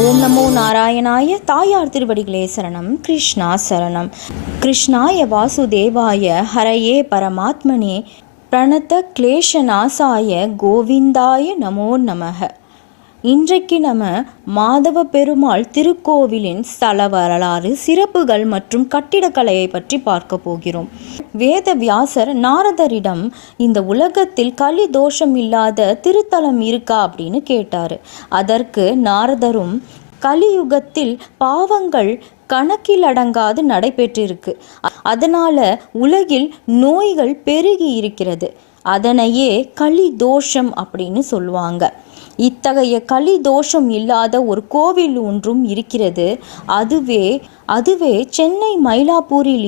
ஓம் நமோ நாராயணாய தாயார் திருவடிகளே சரணம். கிருஷ்ணா சரணம். கிருஷ்ணாய வாசுதேவாய ஹரையே பரமாத்மனே. பிரணத்த கிளேஷநாசாய கோவிந்தாய நமோ நமக. இன்றைக்கு நம்ம மாதவ பெருமாள் திருக்கோவிலின் ஸ்தல வரலாறு சிறப்புகள் மற்றும் கட்டிடக்கலையை பற்றி பார்க்க போகிறோம். வேத வியாசர் நாரதரிடம் இந்த உலகத்தில் கலி தோஷம் இல்லாத திருத்தலம் இருக்கா? அப்படின்னு கேட்டார். அதற்கு நாரதரும் கலியுகத்தில் பாவங்கள் கணக்கில் அடங்காது நடைபெற்றிருக்கு. அதனால உலகில் நோய்கள் பெருகி இருக்கிறது. அதனையே களி தோஷம் அப்படின்னு சொல்லுவாங்க. இத்தகைய களி தோஷம் இல்லாத ஒரு கோவில் ஒன்றும் இருக்கிறது. அதுவே அதுவே சென்னை மயிலாப்பூரில்